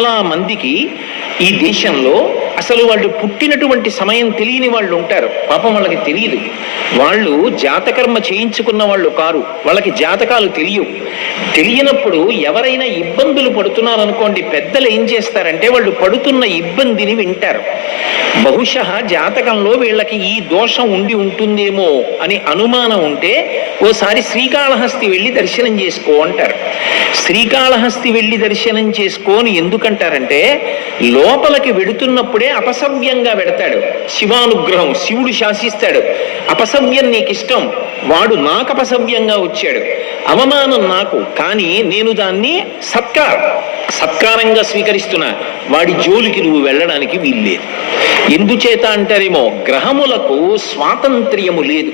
చాలా మందికి ఈ దేశంలో అసలు వాళ్ళు పుట్టినటువంటి సమయం తెలియని వాళ్ళు ఉంటారు. పాపం వాళ్ళకి తెలియదు. వాళ్ళు జాతకర్మ చేయించుకున్న వాళ్ళు కారు, వాళ్ళకి జాతకాలు తెలియవు. తెలియనప్పుడు ఎవరైనా ఇబ్బందులు పడుతున్నారనుకోండి, పెద్దలు ఏం చేస్తారంటే వాళ్ళు పడుతున్న ఇబ్బందిని వింటారు. బహుశా జాతకంలో వీళ్ళకి ఈ దోషం ఉండి ఉంటుందేమో అని అనుమానం ఉంటే ఓసారి శ్రీకాళహస్తి వెళ్ళి దర్శనం చేసుకో అంటారు. శ్రీకాళహస్తి వెళ్ళి దర్శనం చేసుకోని ఎందుకంటారంటే, లోపలికి వెడుతున్నప్పుడే అపసవ్యంగా వెడతాడు. శివానుగ్రహం, శివుడు శాసిస్తాడు. అపసవ్యం నీకు ఇష్టం, వాడు నాకు అపసవ్యంగా వచ్చాడు, అవమానం నాకు, కానీ నేను దాన్ని సత్కారంగా స్వీకరిస్తున్నా, వాడి జోలికి నువ్వు వెళ్ళడానికి వీల్లేదు. ఎందుచేత అంటారేమో, గ్రహములకు స్వాతంత్ర్యము లేదు.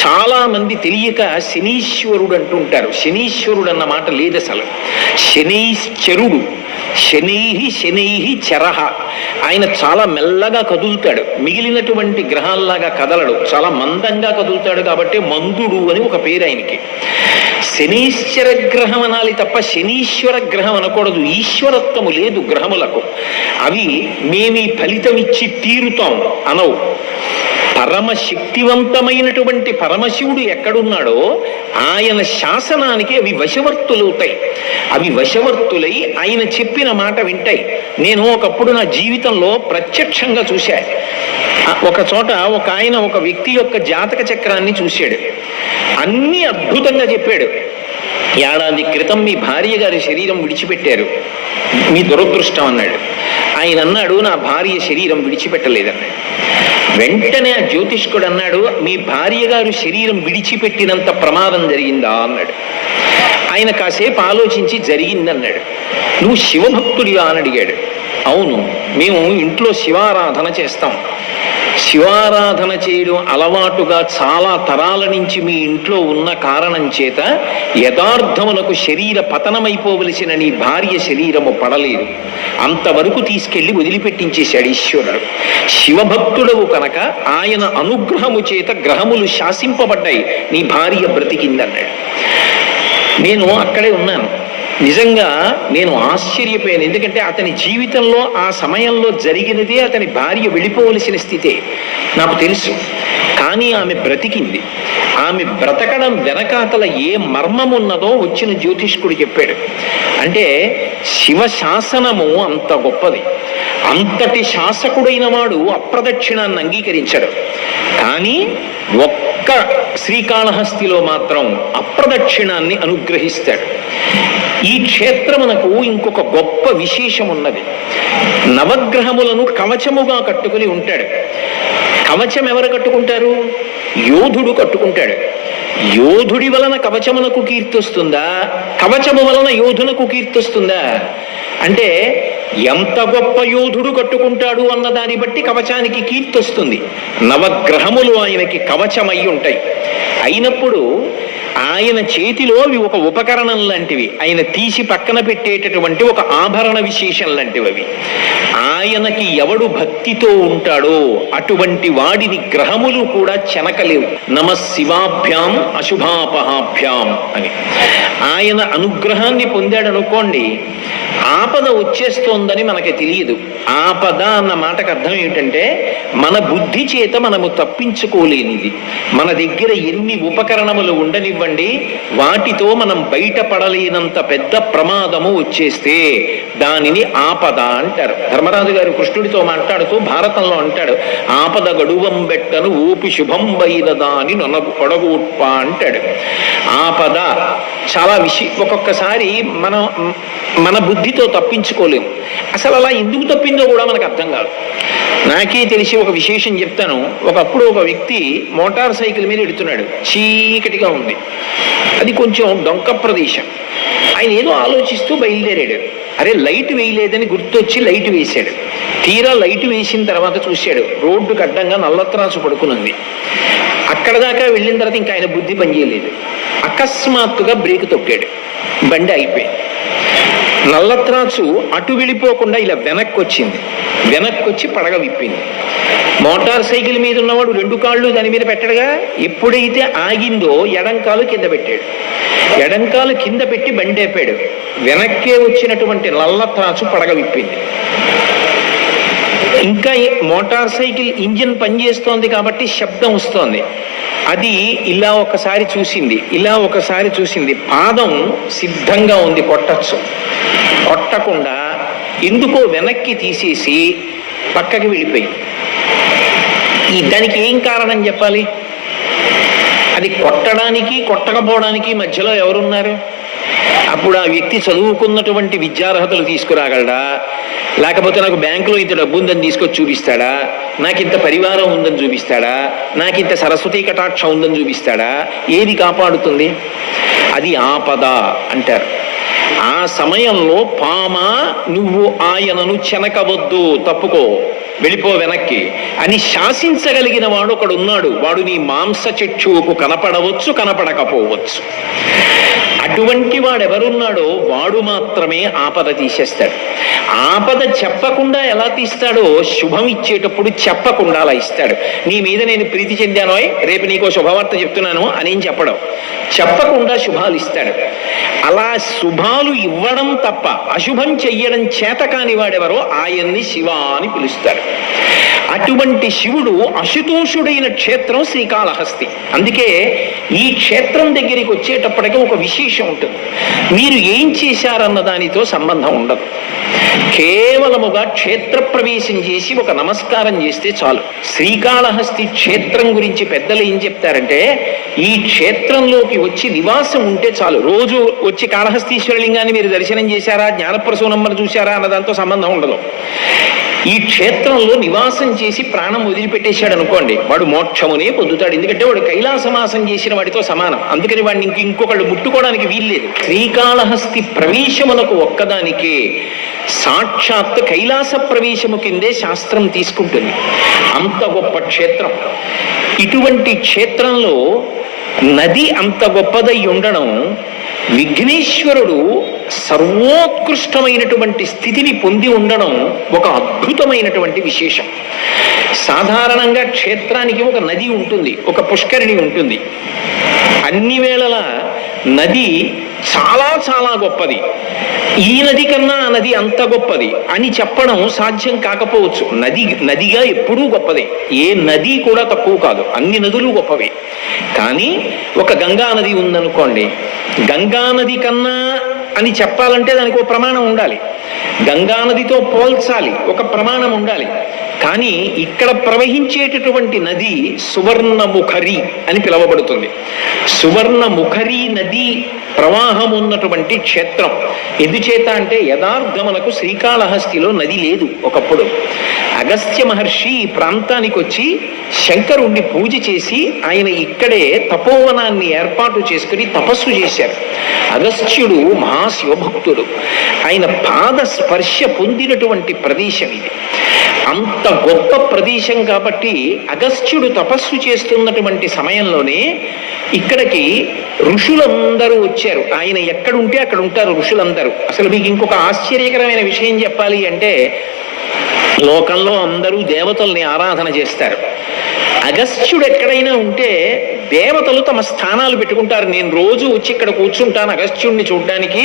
చాలా మంది తెలియక శనీశ్వరుడు అంటుంటారు. శనీశ్వరుడు అన్న మాట లేదు అసలు. శనైశ్చరుడు, శనైహి చరహ. ఆయన చాలా మెల్లగా కదులుతాడు, మిగిలినటువంటి గ్రహాల్లాగా కదలడు, చాలా మందంగా కదులుతాడు. కాబట్టి మందుడు అని ఒక పేరు ఆయనకి. శనీశ్వర గ్రహం అనాలి తప్ప శనీశ్వర గ్రహం అనకూడదు. ఈశ్వరత్వము లేదు గ్రహములకు. అవి మేమీ ఫలితం ఇచ్చి తీరుతాం అనవు. పరమశక్తివంతమైనటువంటి పరమశివుడు ఎక్కడున్నాడో ఆయన శాసనానికి అవి వశవర్తులవుతాయి. అవి వశవర్తులై ఆయన చెప్పిన మాట వింటాయి. నేను ఒకప్పుడు నా జీవితంలో ప్రత్యక్షంగా చూశా. ఒక చోట ఒక ఆయన ఒక వ్యక్తి యొక్క జాతక చక్రాన్ని చూశాడు. అన్నీ అద్భుతంగా చెప్పాడు. ఏడాది క్రితం మీ భార్య గారి శరీరం విడిచిపెట్టారు, మీ దురదృష్టం అన్నాడు. ఆయన అన్నాడు, నా భార్య శరీరం విడిచిపెట్టలేదన్నాడు. వెంటనే ఆ జ్యోతిష్కుడు అన్నాడు, మీ భార్య గారు శరీరం విడిచిపెట్టినంత ప్రమాదం జరిగిందా అన్నాడు. ఆయన కాసేపు ఆలోచించి జరిగిందన్నాడు. నువ్వు శివభక్తుడివా అని అడిగాడు. అవును, మేము ఇంట్లో శివారాధన చేస్తాం. శివారాధన చేయడం అలవాటుగా చాలా తరాల నుంచి మీ ఇంట్లో ఉన్న కారణం చేత యథార్థమునకు శరీర పతనమైపోవలసిన నీ భార్య శరీరము పడలేదు, అంతవరకు తీసుకెళ్లి వదిలిపెట్టించేశాడు ఈశ్వరుడు. శివభక్తుడవు కనుక ఆయన అనుగ్రహము చేత గ్రహములు శాసింపబడ్డాయి, నీ భార్య బ్రతికిందన్నాడు. నేను అక్కడే ఉన్నాను. నిజంగా నేను ఆశ్చర్యపోయాను. ఎందుకంటే అతని జీవితంలో ఆ సమయంలో జరిగినదే అతని భార్య వెళ్ళిపోవలసిన స్థితే నాకు తెలుసు. కానీ ఆమె బ్రతికింది. ఆమె బ్రతకడం వెనకాతల ఏ మర్మం ఉన్నదో వచ్చిన జ్యోతిష్కుడు చెప్పాడు. అంటే శివ శాసనము అంత గొప్పది. అంతటి శాసకుడైన వాడు అప్రదక్షిణాన్ని అంగీకరించాడు. కానీ ఒక్క శ్రీకాళహస్తిలో మాత్రం అప్రదక్షిణాన్ని అనుగ్రహిస్తాడు. ఈ క్షేత్రమునకు ఇంకొక గొప్ప విశేషం ఉన్నది. నవగ్రహములను కవచముగా కట్టుకుని ఉంటాడు. కవచం ఎవరు కట్టుకుంటారు? యోధుడు కట్టుకుంటాడు. యోధుడి వలన కవచమునకు కీర్తి వస్తుందా, కవచము వలన యోధునకు కీర్తి వస్తుందా? అంటే ఎంత గొప్ప యోధుడు కట్టుకుంటాడు అన్న దాన్ని బట్టి కవచానికి కీర్తి వస్తుంది. నవగ్రహములు ఆయనకి కవచమై ఉంటాయి. అయినప్పుడు ఆయన చేతిలో అవి ఒక ఉపకరణం లాంటివి, ఆయన తీసి పక్కన పెట్టేటటువంటి ఒక ఆభరణ విశేషం లాంటివి అవి. ఆయనకి ఎవడు భక్తితో ఉంటాడో అటువంటి వాడిని గ్రహములు కూడా చెనకలేవు. నమ శివాభ్యాం అశుభాపహాభ్యాం అని ఆయన అనుగ్రహాన్ని పొందాడు అనుకోండి, ఆపద వచ్చేస్తోందని మనకి తెలియదు. ఆపద అన్న మాటకు అర్థం ఏమిటంటే మన బుద్ధి చేత మనము తప్పించుకోలేనిది. మన దగ్గర ఎన్ని ఉపకరణములు ఉండనివ్వండి, వాటితో మనం బయటపడలేనంత పెద్ద ప్రమాదము వచ్చేస్తే దానిని ఆపద అంటారు. ధర్మరాజు గారు కృష్ణుడితో మాట్లాడుతూ భారతంలో అంటాడు, ఆపద గడువం బెట్టను ఊపి శుభం బైరదా అని నొనగు పొడగూట్ప అంటాడు. ఆపద చాలా ఒక్కొక్కసారి మన బుద్ధితో తప్పించుకోలేము. అసలు అలా ఎందుకు తప్పిందో కూడా మనకు అర్థం కాదు. నాకే తెలిసి ఒక విశేషం చెప్తాను. ఒకప్పుడు ఒక వ్యక్తి మోటార్ సైకిల్ మీద ఎడుతున్నాడు. చీకటిగా ఉంది, అది కొంచెం డొంక ప్రదేశం. ఆయన ఏదో ఆలోచిస్తూ బయలుదేరాడు. అరే లైట్ వేయలేదని గుర్తొచ్చి లైట్ వేశాడు. తీరా లైట్ వేసిన తర్వాత చూశాడు, రోడ్డుకు అడ్డంగా నల్లత్రాసు పడుకునుంది. అక్కడ దాకా వెళ్ళిన తర్వాత ఇంకా ఆయన బుద్ధి పనిచేయలేదు. అకస్మాత్తుగా బ్రేక్ తొక్కాడు, బండి అయిపోయింది. నల్లత్రాసు అటు వెళ్ళిపోకుండా ఇలా వెనక్కి వచ్చింది. వెనక్కి వచ్చి పడగ విప్పింది. మోటార్ సైకిల్ మీద ఉన్నవాడు రెండు కాళ్ళు దాని మీద పెట్టడుగా, ఎప్పుడైతే ఆగిందో ఎడంకాలు కింద పెట్టాడు. ఎడంకాలు కింద పెట్టి బండి ఆపాడు. వెనక్కే వచ్చినటువంటి నల్ల త్రాచు పడగ విప్పింది. ఇంకా మోటార్ సైకిల్ ఇంజిన్ పనిచేస్తోంది కాబట్టి శబ్దం వస్తోంది. అది ఇలా ఒకసారి చూసింది, ఇలా ఒకసారి చూసింది. పాదం సిద్ధంగా ఉంది, కొట్టచ్చు. కొట్టకుండా ఎందుకో వెనక్కి తీసేసి పక్కకి వెళ్ళిపోయింది. దానికి ఏం కారణం చెప్పాలి? అది కొట్టడానికి కొట్టకపోవడానికి మధ్యలో ఎవరున్నారు? అప్పుడు ఆ వ్యక్తి చదువుకున్నటువంటి విద్యార్హతలు తీసుకురాగలడా, లేకపోతే నాకు బ్యాంకులో ఇంత డబ్బు ఉందని తీసుకొచ్చి చూపిస్తాడా, నాకు ఇంత పరివారం ఉందని చూపిస్తాడా, నాకు ఇంత సరస్వతీ కటాక్షం ఉందని చూపిస్తాడా? ఏది కాపాడుతుంది? అది ఆపద అంటారు. ఆ సమయంలో పామా నువ్వు ఆయనను చెనకవద్దు, తప్పుకో, వెళ్ళిపో వెనక్కి అని శాసించగలిగిన వాడు ఒకడున్నాడు. వాడు నీ మాంస చక్షువుకు కనపడవచ్చు, కనపడకపోవచ్చు. అటువంటి వాడెవరున్నాడో వాడు మాత్రమే ఆపద తీసేస్తాడు. ఆపద చెప్పకుండా ఎలా తీస్తాడో శుభం ఇచ్చేటప్పుడు చెప్పకుండా అలా ఇస్తాడు. నీ మీద నేను ప్రీతి చెందానోయ్, రేపు నీకో శుభవార్త చెప్తున్నాను అనేం చెప్పడం, చెప్పకుండా శుభాలు ఇస్తాడు. అలా శుభాలు ఇవ్వడం తప్ప అశుభం చెయ్యడం చేత కాని వాడెవరో ఆయన్ని శివ అని పిలుస్తాడు. అటువంటి శివుడు అశుతోషుడైన క్షేత్రం శ్రీకాళహస్తి. అందుకే ఈ క్షేత్రం దగ్గరికి వచ్చేటప్పటికీ ఒక విశేషం ఉంటుంది. మీరు ఏం చేశారన్న దానితో సంబంధం ఉండదు. కేవలముగా క్షేత్ర ప్రవేశం చేసి ఒక నమస్కారం చేస్తే చాలు. శ్రీకాళహస్తి క్షేత్రం గురించి పెద్దలు ఏం చెప్తారంటే, ఈ క్షేత్రంలోకి వచ్చి నివాసం ఉంటే చాలు. రోజు వచ్చి కాళహస్తీశ్వరలింగాన్ని మీరు దర్శనం చేశారా, జ్ఞానప్రసూనమ్మను చూశారా అన్నదాంతో సంబంధం ఉండదు. ఈ క్షేత్రంలో నివాసం చేసి ప్రాణం వదిలిపెట్టేశాడు అనుకోండి, వాడు మోక్షమునే పొందుతాడు. ఎందుకంటే వాడు కైలాసమాసం చేసిన వాడితో సమానం. అందుకని వాడిని ఇంకొకళ్ళు ముట్టుకోవడానికి వీల్లేదు. శ్రీకాళహస్తి ప్రవేశమునకు ఒక్కదానికే సాక్షాత్ కైలాస ప్రవేశము కిందే శాస్త్రం తీసుకుంటుంది. అంత గొప్ప క్షేత్రం. ఇటువంటి క్షేత్రంలో నది అంత గొప్పదై ఉండడం, విఘ్నేశ్వరుడు సర్వోత్కృష్టమైనటువంటి స్థితిని పొంది ఉండడం ఒక అద్భుతమైనటువంటి విశేషం. సాధారణంగా క్షేత్రానికి ఒక నది ఉంటుంది, ఒక పుష్కరిణి ఉంటుంది. అన్ని వేళలా నది చాలా చాలా గొప్పది, ఈ నది కన్నా ఆ నది అంత గొప్పది అని చెప్పడం సాధ్యం కాకపోవచ్చు. నదిగా ఎప్పుడూ గొప్పదే. ఏ నది కూడా తక్కువ కాదు, అన్ని నదులు గొప్పవే. కానీ ఒక గంగా నది ఉందనుకోండి, గంగా నది కన్నా అని చెప్పాలంటే దానికి ఒక ప్రమాణం ఉండాలి. గంగా నదితో పోల్చాలి, ఒక ప్రమాణం ఉండాలి. కానీ ఇక్కడ ప్రవహించేటటువంటి నది సువర్ణముఖరి అని పిలువబడుతుంది. సువర్ణముఖరి నది ప్రవాహం ఉన్నటువంటి క్షేత్రం. ఎందుచేత అంటే యథార్థమునకు శ్రీకాళహస్తిలో నది లేదు. ఒకప్పుడు అగస్త్య మహర్షి ఈ ప్రాంతానికి వచ్చి శంకరుణ్ణి పూజ చేసి ఆయన ఇక్కడే తపోవనాన్ని ఏర్పాటు చేసుకుని తపస్సు చేశారు. అగస్త్యుడు మహాశివభక్తుడు. ఆయన పాద స్పర్శ పొందినటువంటి ప్రదేశం ఇది. అంత గొప్ప ప్రదేశం కాబట్టి అగస్త్యుడు తపస్సు చేస్తున్నటువంటి సమయంలోనే ఇక్కడికి ఋషులందరూ వచ్చారు. ఆయన ఎక్కడుంటే అక్కడ ఉంటారు ఋషులందరూ. అసలు మీకు ఇంకొక ఆశ్చర్యకరమైన విషయం చెప్పాలి అంటే, లోకంలో అందరూ దేవతల్ని ఆరాధన చేస్తారు. అగస్త్యుడు ఎక్కడైనా ఉంటే దేవతలు తమ స్థానాలు పెట్టుకుంటారు. నేను రోజు వచ్చి ఇక్కడ కూర్చుంటాను అగస్త్యుడిని చూడడానికి,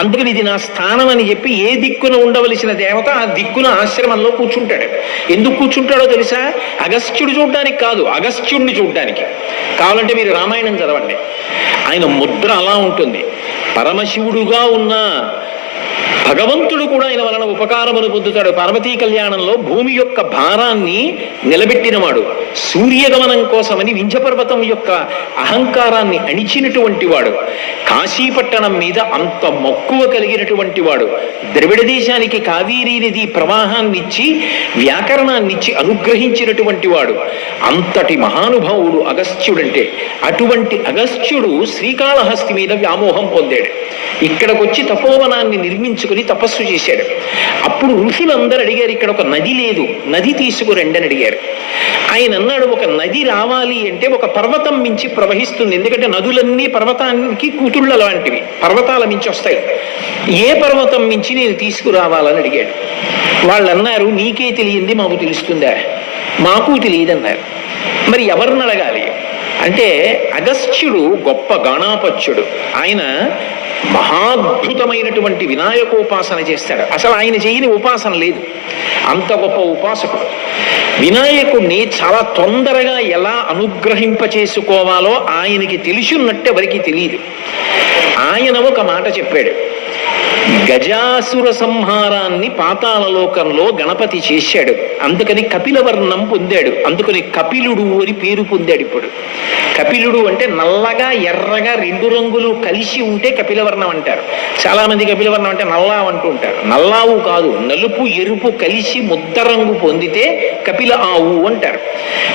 అందుకని ఇది నా స్థానం అని చెప్పి ఏ దిక్కున ఉండవలసిన దేవత ఆ దిక్కున ఆశ్రమంలో కూర్చుంటాడు. ఎందుకు కూర్చుంటాడో తెలుసా? అగస్త్యుడు చూడడానికి కాదు, అగస్త్యుడిని చూడడానికి. కావాలంటే మీరు రామాయణం చదవండి, ఆయన ముద్ర అలా ఉంటుంది. పరమశివుడుగా ఉన్న భగవంతుడు కూడా ఆయన వలన ఉపకారమును పొందుతాడు. పార్వతీ కళ్యాణంలో భూమి యొక్క భారాన్ని నిలబెట్టినవాడు, సూర్యగమనం కోసమని వింధ్యపర్వతం యొక్క అహంకారాన్ని అణిచినటువంటి వాడు, కాశీపట్టణం మీద అంత మక్కువ కలిగినటువంటి వాడు, ద్రవిడ దేశానికి కావేరీ నది ప్రవాహాన్ని ఇచ్చి వ్యాకరణాన్నిచ్చి అనుగ్రహించినటువంటి వాడు, అంతటి మహానుభావుడు అగస్త్యుడంటే. అటువంటి అగస్త్యుడు శ్రీకాళహస్తి మీద వ్యామోహం పొందాడు. ఇక్కడికి వచ్చి తపోవనాన్ని నిర్మించుకుని తపస్సు చేశాడు. అప్పుడు ఋషులందరూ అడిగారు, ఇక్కడ ఒక నది లేదు, నది తీసుకురండి అని అడిగారు. ఆయన అన్నాడు, ఒక నది రావాలి అంటే ఒక పర్వతం మించి ప్రవహిస్తుంది. ఎందుకంటే నదులన్నీ పర్వతానికి కూతుళ్ళ లాంటివి, పర్వతాల మించి వస్తాయి. ఏ పర్వతం మించి నేను తీసుకురావాలని అడిగాడు. వాళ్ళు అన్నారు, నీకే తెలియంది మాకు తెలుస్తుందా? మాకు తెలియదన్నారు. మరి ఎవరిని అడగాలి అంటే, అగస్త్యుడు గొప్ప గాణాపత్యుడు. ఆయన మహాద్భుతమైనటువంటి వినాయకోపాసన చేస్తాడు. అసలు ఆయన చేయని ఉపాసన లేదు, అంత గొప్ప ఉపాసకుడు. వినాయకుడిని చాలా తొందరగా ఎలా అనుగ్రహింపచేసుకోవాలో ఆయనకి తెలిసినట్టు ఎవరికి తెలియదు. ఆయన ఒక మాట చెప్పాడు, గజాసుర సంహారాన్ని పాతాళలోకంలో గణపతి చేశాడు, అందుకని కపిలవర్ణం పొందాడు, అందుకని కపిలుడు అని పేరు పొందాడు. ఇప్పుడు కపిలుడు అంటే నల్లగా ఎర్రగా రెండు రంగులు కలిసి ఉంటే కపిలవర్ణం అంటారు. చాలా మంది కపిలవర్ణం అంటే నల్లా అంటూ ఉంటారు. నల్లావు కాదు, నలుపు ఎరుపు కలిసి ముద్ద రంగు పొందితే కపిల ఆవు అంటారు,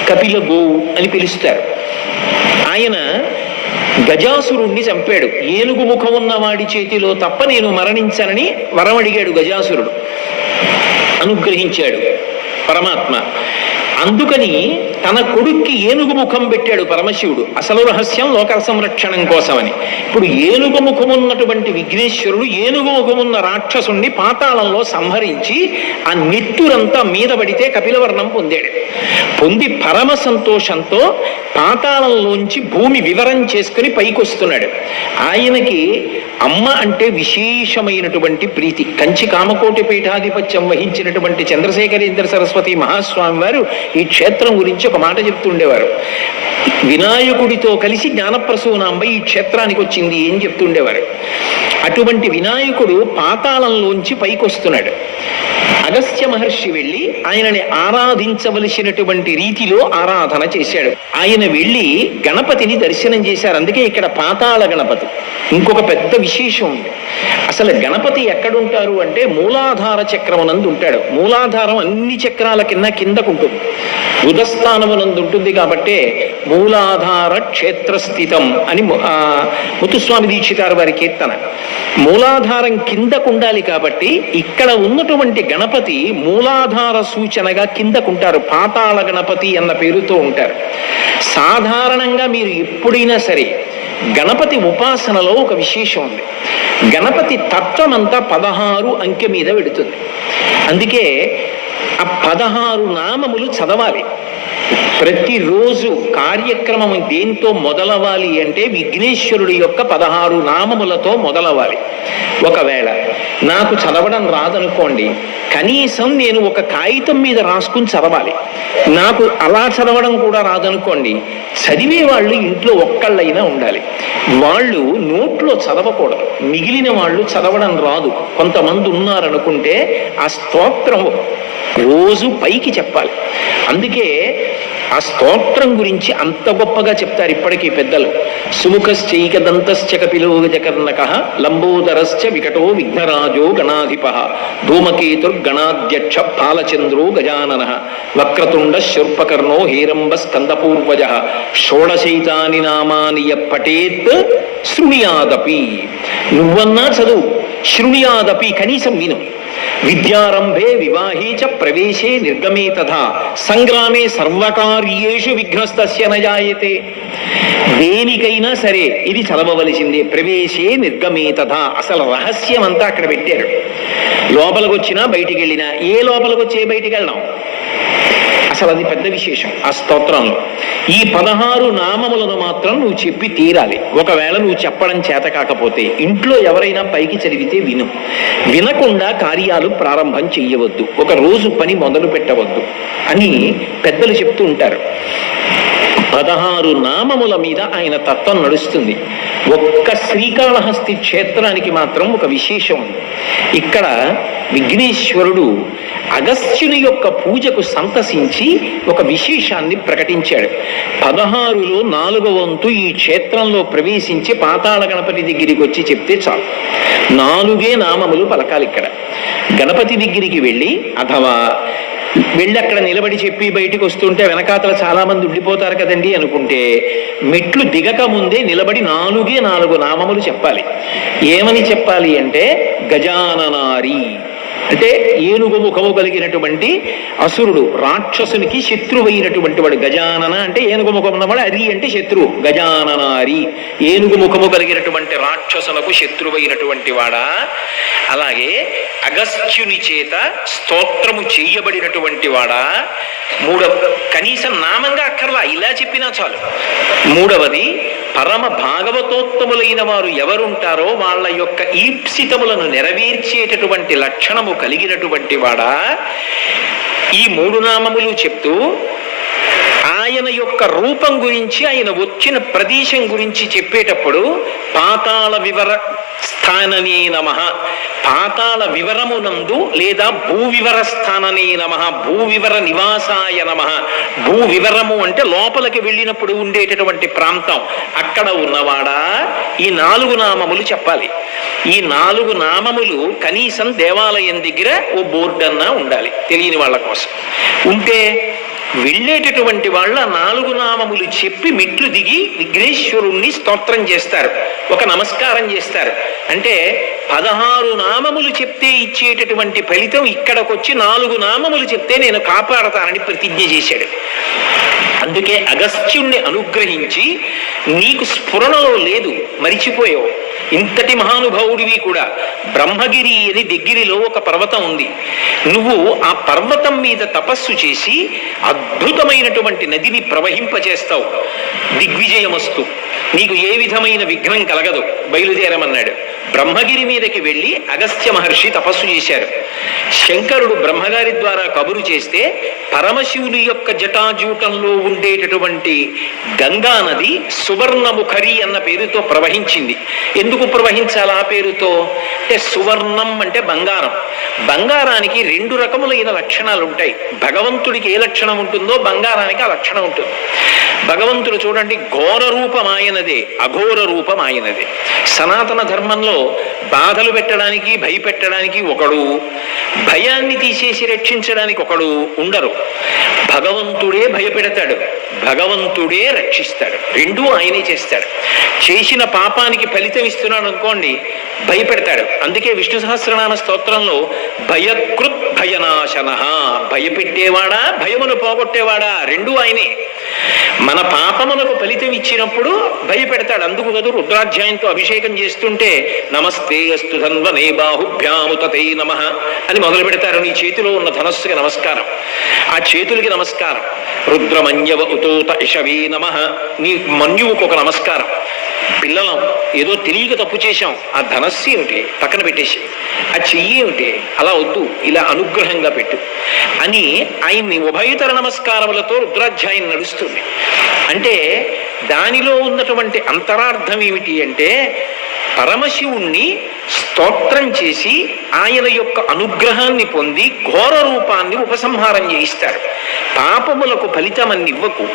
కపిల గోవు అని పిలుస్తారు. ఆయన గజాసురుణ్ణి చంపాడు. ఏనుగు ముఖం ఉన్న వాడి చేతిలో తప్ప నేను మరణించనని వరం అడిగాడు గజాసురుడు, అనుగ్రహించాడు పరమాత్మ. అందుకని తన కొడుక్కి ఏనుగు ముఖం పెట్టాడు పరమశివుడు, అసలు రహస్యం లోక సంరక్షణం కోసమని. ఇప్పుడు ఏనుగు ముఖమున్నటువంటి విఘ్నేశ్వరుడు ఏనుగు ముఖమున్న రాక్షసుణ్ణి పాతాళంలో సంహరించి ఆ నెత్తురంతా మీద పడితే కపిలవర్ణం పొందాడు. పొంది పరమ సంతోషంతో పాతాళంలోంచి భూమి వివరం చేసుకుని పైకొస్తున్నాడు. ఆయనకి అమ్మ అంటే విశేషమైనటువంటి ప్రీతి. కంచి కామకోటి పీఠాధిపత్యం వహించినటువంటి చంద్రశేఖరేంద్ర సరస్వతి మహాస్వామి వారు ఈ క్షేత్రం గురించి ఒక మాట చెప్తుండేవారు. వినాయకుడితో కలిసి జ్ఞానప్రసూనాంబ ఈ క్షేత్రానికి వచ్చింది అని చెప్తుండేవారు. అటువంటి వినాయకుడు పాతాళంలోంచి పైకొస్తున్నాడు. అగస్త్య మహర్షి వెళ్ళి ఆయనని ఆరాధించవలసినటువంటి రీతిలో ఆరాధన చేశాడు. ఆయన వెళ్ళి గణపతిని దర్శనం చేశారు. అందుకే ఇక్కడ పాతాళ గణపతి. ఇంకొక పెద్ద విశేషం ఉంది. అసలు గణపతి ఎక్కడుంటారు అంటే మూలాధార చక్రమునందు ఉంటాడు. మూలాధారం అన్ని చక్రాల కిందకు ఉంటుంది, ఉదస్థానమునందు ఉంటుంది. కాబట్టి మూలాధార క్షేత్రస్థితం అని ముత్తుస్వామి దీక్షితారు వారి కీర్తన. మూలాధారం కిందకు ఉండాలి కాబట్టి ఇక్కడ ఉన్నటువంటి గణపతి మూలాధార సూచనగా కిందకుంటారు. పాతాళ గణపతి అన్న పేరుతో ఉంటారు. సాధారణంగా మీరు ఎప్పుడైనా సరే గణపతి ఉపాసనలో ఒక విశేషం ఉంది. గణపతి తత్వం అంతా 16 అంకె మీద పెడుతుంది. అందుకే ఆ 16 నామములు చదవాలి. ప్రతిరోజు కార్యక్రమం దేంతో మొదలవ్వాలి అంటే విఘ్నేశ్వరుడి యొక్క 16 నామములతో మొదలవ్వాలి. ఒకవేళ నాకు చదవడం రాదనుకోండి, కనీసం నేను ఒక కాగితం మీద రాసుకుని చదవాలి. నాకు అలా చదవడం కూడా రాదనుకోండి, చదివే వాళ్ళు ఇంట్లో ఒక్కళ్ళైనా ఉండాలి. వాళ్ళు నోట్లో చదవకూడదు, మిగిలిన వాళ్ళు చదవడం రాదు కొంతమంది ఉన్నారనుకుంటే ఆ స్తోత్రం రోజు పైకి చెప్పాలి. అందుకే ఆ స్తోత్రం గురించి అంత గొప్పగా చెప్తారు ఇప్పటికీ పెద్దలు. సుముఖశ్చైకదంతశ్చ కపిలో గజకర్ణకః లంబోదరశ్చ వికటో విఘ్నరాజో గణాధిప ధూమకేతుర్గణాధ్యక్ష బాలచంద్రో గజాననః వక్రతుండ శూర్పకర్ణో హేరంబ స్కందపూర్వజ షోడశైతాని నామాని పఠేత్ శృణుయాదపి. నువ్వన్నా చదువు, శృణుయాదపి కనీసం విను. విద్యారంభే వివాహే చ ప్రవేశే నిర్గమే తథా సంగ్రామే సర్వకార్యేషు విఘ్నస్తస్య న జాయతే. దేనికైనా సరే ఇది చదవవలసిందే. ప్రవేశే నిర్గమే తథా. అసలు రహస్యం అంతా అక్కడ పెట్టారు. లోపలికి వచ్చినా బయటికి వెళ్ళినా, ఏ లోపలికి వచ్చి బయటికి వెళ్ళాం, అసలు అది పెద్ద విశేషం ఆ స్తోత్రంలో. ఈ 16 నామములను మాత్రం నువ్వు చెప్పి తీరాలి. ఒకవేళ నువ్వు చెప్పడం చేత కాకపోతే ఇంట్లో ఎవరైనా పైకి చదివితే విను, వినకుండా కార్యాలు ప్రారంభం చెయ్యవద్దు, ఒక రోజు పని మొదలు పెట్టవద్దు అని పెద్దలు చెప్తూ ఉంటారు. 16 నామముల మీద ఆయన తత్వం నడుస్తుంది. ఒక్క శ్రీకాళహస్తి క్షేత్రానికి మాత్రం ఒక విశేషం ఉంది. ఇక్కడ విఘ్నేశ్వరుడు అగస్త్యుని యొక్క పూజకు సంతసించి ఒక విశేషాన్ని ప్రకటించాడు. 16లో 4వ వంతు ఈ క్షేత్రంలో ప్రవేశించి పాతాళ గణపతి దగ్గరికి వచ్చి చెప్తే చాలు. 4 నామములు పలకాలి. ఇక్కడ గణపతి దగ్గరికి వెళ్ళి అథవా వెళ్ళి అక్కడ నిలబడి చెప్పి బయటికి వస్తుంటే వెనకాతల చాలా మంది ఉండిపోతారు కదండి అనుకుంటే, మెట్లు దిగక ముందే నిలబడి 4 నామములు చెప్పాలి. ఏమని చెప్పాలి అంటే గజాననారి అంటే ఏనుగు ముఖము కలిగినటువంటి అసురుడు, రాక్షసునికి శత్రువైనటువంటి వాడు. గజానన అంటే ఏనుగు ముఖం ఉన్నవాడు, అరి అంటే శత్రువు. గజాననారి ఏనుగు ముఖము కలిగినటువంటి రాక్షసునకు శత్రువైనటువంటి వాడా. అలాగే అగస్త్యుని చేత స్తోత్రము చేయబడినటువంటి వాడా, మూడవ, కనీసం నామంగా అక్కర్లా, ఇలా చెప్పినా చాలు. మూడవది, పరమ భాగవతోత్తములైన వారు ఎవరుంటారో వాళ్ళ యొక్క ఈప్సితములను నెరవేర్చేటటువంటి లక్షణము కలిగినటువంటి వాడా ఈ 3 నామములు చెప్తూ ఆయన యొక్క రూపం గురించి, ఆయన వచ్చిన ప్రదేశం గురించి చెప్పేటప్పుడు పాతాళ వివర స్థాననే నమః, పాతాళ వివరమునందు లేదా భూవివర స్థాననే నమః, భూవివర నివాసాయ నమః. భూవివరము అంటే లోపలికి వెళ్ళినప్పుడు ఉండేటటువంటి ప్రాంతం, అక్కడ ఉన్నవాడా ఈ 4 నామములు చెప్పాలి. ఈ 4 నామములు కనీసం దేవాలయం దగ్గర ఓ బోర్డు అన్నా ఉండాలి తెలియని వాళ్ళ కోసం. ఉంటే వెళ్ళేటటువంటి వాళ్ళ 4 నామములు చెప్పి మెట్లు దిగి విఘ్నేశ్వరుణ్ణి స్తోత్రం చేస్తారు, ఒక నమస్కారం చేస్తారు. అంటే 16 నామములు చెప్తే ఇచ్చేటటువంటి ఫలితం ఇక్కడికొచ్చి 4 నామములు చెప్తే నేను కాపాడతానని ప్రతిజ్ఞ చేశాడు. అందుకే అగస్త్యుణ్ణి అనుగ్రహించి నీకు స్ఫురణలో లేదు, మరిచిపోయావు. ఇంతటి మహానుభావుడివి కూడా. బ్రహ్మగిరి అని దగ్గరిలో ఒక పర్వతం ఉంది. నువ్వు ఆ పర్వతం మీద తపస్సు చేసి అద్భుతమైనటువంటి నదిని ప్రవహింపచేస్తావు. దిగ్విజయమస్తు, నీకు ఏ విధమైన విఘ్నం కలగదు, బయలుదేరమన్నాడు. బ్రహ్మగిరి మీదకి వెళ్ళి అగస్త్య మహర్షి తపస్సు చేశారు. శంకరుడు బ్రహ్మగారి ద్వారా కబురు చేస్తే పరమశివుని యొక్క జటాజూటంలో ఉండేటటువంటి గంగా నది సువర్ణముఖరి అన్న పేరుతో ప్రవహించింది. ఎందుకు ప్రవహించాలి ఆ పేరుతో అంటే, సువర్ణం అంటే బంగారం. బంగారానికి 2 రకములైన లక్షణాలు ఉంటాయి. భగవంతుడికి ఏ లక్షణం ఉంటుందో బంగారానికి ఆ లక్షణం ఉంటుంది. భగవంతుడు చూడండి, ఘోర రూపం ఆయనదే, అఘోర రూపం ఆయనదే. సనాతన ధర్మంలో బాధలు పెట్టడానికి, భయపెట్టడానికి ఒకడు, భయాన్ని తీసేసి రక్షించడానికి ఒకడు ఉండరు. భగవంతుడే భయపెడతాడు, భగవంతుడే రక్షిస్తాడు, రెండూ ఆయనే చేస్తాడు. చేసిన పాపానికి ఫలితం ఇస్తున్నాడు అనుకోండి, భయపెడతాడు. అందుకే విష్ణు సహస్రనామ స్తోత్రంలో భయకృత్ భయనాశన, భయపెట్టేవాడా భయమును పోగొట్టేవాడా రెండూ ఆయనే. మన పాపమునకు ఫలితం ఇచ్చినప్పుడు భయపెడతాడు. అందుకు కదా రుద్రాధ్యాయంతో అభిషేకం చేస్తుంటే నమస్తే అస్తు ధన్వనే బాహుభ్యాముతతే నమః అని మొదలు పెడతారు. నీ చేతిలో ఉన్న ధనస్సుకి నమస్కారం, ఆ చేతులకి నమస్కారం. రుద్రమన్యవ ఉతోత ఇషవే నమః, నీ మన్యువుకు ఒక నమస్కారం. పిల్లలం ఏదో తెలియక తప్పు చేశాం, ఆ ధనస్సు ఏమిటి పక్కన పెట్టేసి, ఆ చెయ్యి ఏమిటి అలా వద్దు, ఇలా అనుగ్రహంగా పెట్టు అని ఆయన్ని ఉభయతర నమస్కారములతో రుద్రాధ్యాయం నడుస్తుంది. అంటే దానిలో ఉన్నటువంటి అంతరార్థం ఏమిటి అంటే, పరమశివుణ్ణి స్తోత్రం చేసి ఆయన యొక్క అనుగ్రహాన్ని పొంది ఘోర రూపాన్ని ఉపసంహారం చేయిస్తారు. పాపములకు ఫలితమని ఇవ్వకు,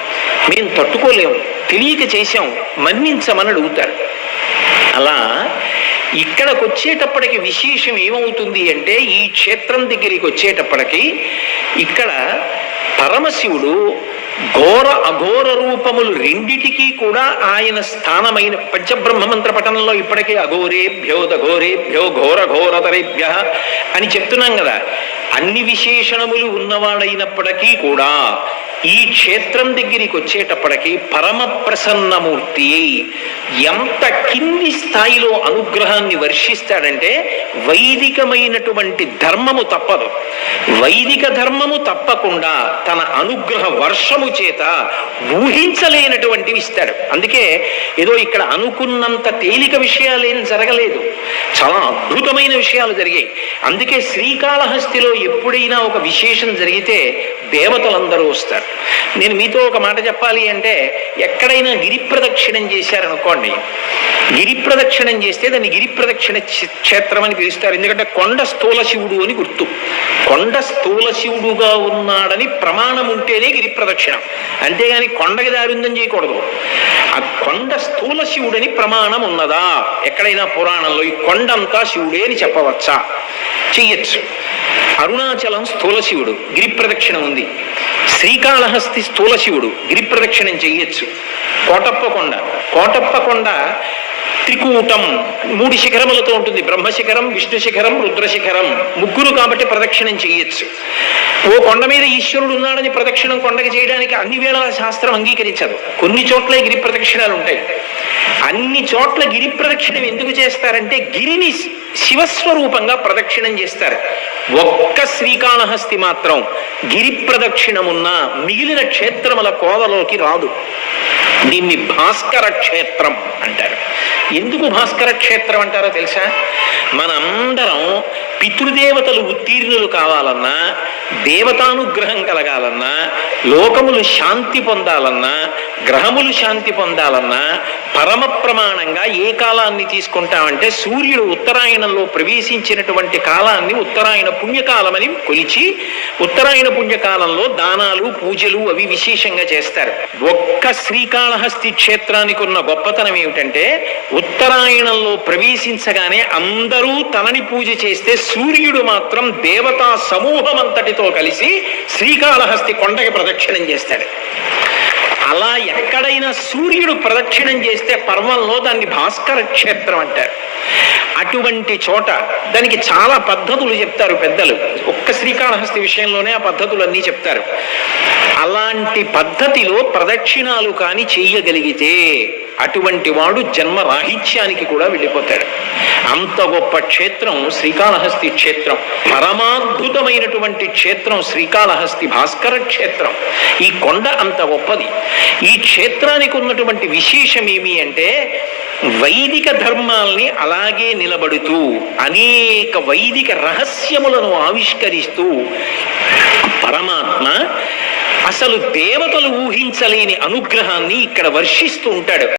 మేము తట్టుకోలేము, తెలియక చేశాం, మన్నించమని అడుగుతారు. అలా ఇక్కడికి వచ్చేటప్పటికి విశేషం ఏమవుతుంది అంటే, ఈ క్షేత్రం దగ్గరికి వచ్చేటప్పటికి ఇక్కడ పరమశివుడు ఘోర అఘోర రూపములు రెండిటికీ కూడా ఆయన స్థానమైన పంచబ్రహ్మ మంత్ర పఠనంలో ఇప్పటికే అఘోరేభ్యో దఘోరేభ్యో ఘోర ఘోరతరేభ్య అని చెప్తున్నాం కదా. అన్ని విశేషణములు ఉన్నవాడైనప్పటికీ కూడా ఈ క్షేత్రం దగ్గరికి వచ్చేటప్పటికి పరమ ప్రసన్నమూర్తి ఎంత కింది స్థాయిలో అనుగ్రహాన్ని వర్షిస్తాడంటే, వైదికమైనటువంటి ధర్మము తప్పదు, వైదిక ధర్మము తప్పకుండా తన అనుగ్రహ వర్షము చేత ఊహించలేనటువంటివి ఇస్తాడు. అందుకే ఏదో ఇక్కడ అనుకున్నంత తేలిక విషయాలు ఏం జరగలేదు, చాలా అద్భుతమైన విషయాలు జరిగాయి. అందుకే శ్రీకాళహస్తిలో ఎప్పుడైనా ఒక విశేషం జరిగితే దేవతలందరూ వస్తారు. నేను మీతో ఒక మాట చెప్పాలి అంటే, ఎక్కడైనా గిరి ప్రదక్షిణం చేశారనుకోండి, గిరి ప్రదక్షిణం చేస్తే దాన్ని గిరి ప్రదక్షిణ క్షేత్రం అని పిలుస్తారు. ఎందుకంటే కొండ స్థూల శివుడు అని గుర్తు. కొండ స్థూల శివుడుగా ఉన్నాడని ప్రమాణం ఉంటేనే గిరి ప్రదక్షిణం, అంతేగాని కొండకి దారి ఉందని చేయకూడదు. ఆ కొండ స్థూల శివుడని ప్రమాణం ఉన్నదా ఎక్కడైనా పురాణంలో? ఈ కొండంతా శివుడే అని చెప్పవచ్చా? చెయ్యొచ్చు. అరుణాచలం స్థూల శివుడు, గిరి ప్రదక్షిణ ఉంది. శ్రీకాళహస్తి స్థూల శివుడు, గిరి ప్రదక్షిణం చెయ్యొచ్చు. కోటప్పకొండ త్రికూటం 3 శిఖరములతో ఉంటుంది. బ్రహ్మశిఖరం, విష్ణు శిఖరం, రుద్రశిఖరం, 3 కాబట్టి ప్రదక్షిణం చెయ్యొచ్చు. ఓ కొండ మీద ఈశ్వరుడు ఉన్నాడని ప్రదక్షిణం కొండకి చేయడానికి అన్ని వేళల శాస్త్రం అంగీకరించదు. కొన్ని చోట్ల గిరి ప్రదక్షిణాలు ఉంటాయి. అన్ని చోట్ల గిరి ప్రదక్షిణం ఎందుకు చేస్తారంటే, గిరిని శివస్వరూపంగా ప్రదక్షిణం చేస్తారు. ఒక్క శ్రీకాళహస్తి మాత్రం గిరి ప్రదక్షిణమున్న మిగిలిన క్షేత్రముల కోవలోకి రాదు. దీన్ని భాస్కర క్షేత్రం అంటారు. ఎందుకు భాస్కర క్షేత్రం అంటారో తెలుసా? మనందరం పితృదేవతలు ఉత్తీర్ణులు కావాలన్నా, దేవతానుగ్రహం కలగాలన్నా, లోకములు శాంతి పొందాలన్నా, గ్రహములు శాంతి పొందాలన్నా పరమ ప్రమాణంగా ఏ కాలాన్ని తీసుకుంటామంటే సూర్యుడు ఉత్తరాయణంలో ప్రవేశించినటువంటి కాలాన్ని ఉత్తరాయణ పుణ్యకాలమని కొలిచి ఉత్తరాయణ పుణ్యకాలంలో దానాలు పూజలు అవి విశేషంగా చేస్తారు. ఒక్క శ్రీకాళహస్తి క్షేత్రానికి ఉన్న గొప్పతనం ఏమిటంటే ఉత్తరాయణంలో ప్రవేశించగానే అందరూ తనని పూజ చేస్తే సూర్యుడు మాత్రం దేవతా సమూహం అంతటితో కలిసి శ్రీకాళహస్తి కొండకి ప్రదక్షిణం చేస్తాడు. అలా ఎక్కడైనా సూర్యుడు ప్రదక్షిణం చేస్తే పర్వంలో దాన్ని భాస్కర క్షేత్రం అంటారు. అటువంటి చోట దానికి చాలా పద్ధతులు చెప్తారు పెద్దలు. ఒక్క శ్రీకాళహస్తి విషయంలోనే ఆ పద్ధతులన్నీ చెప్తారు. అలాంటి పద్ధతిలో ప్రదక్షిణాలు కాని చెయ్యగలిగితే అటువంటి వాడు జన్మ రాహిత్యానికి కూడా వెళ్ళిపోతాడు. అంత గొప్ప క్షేత్రం శ్రీకాళహస్తి క్షేత్రం. పరమాద్భుతమైనటువంటి క్షేత్రం శ్రీకాళహస్తి భాస్కర క్షేత్రం. ఈ కొండ అంత గొప్పది. ఈ క్షేత్రానికి ఉన్నటువంటి విశేషం ఏమి అంటే వైదిక ధర్మాల్ని అలాగే నిలబడుతూ అనేక వైదిక రహస్యములను ఆవిష్కరిస్తూ పరమాత్మ అసలు దేవతలు ఊహించలేని అనుగ్రహాన్ని ఇక్కడ వర్షిస్తూ ఉంటాడు.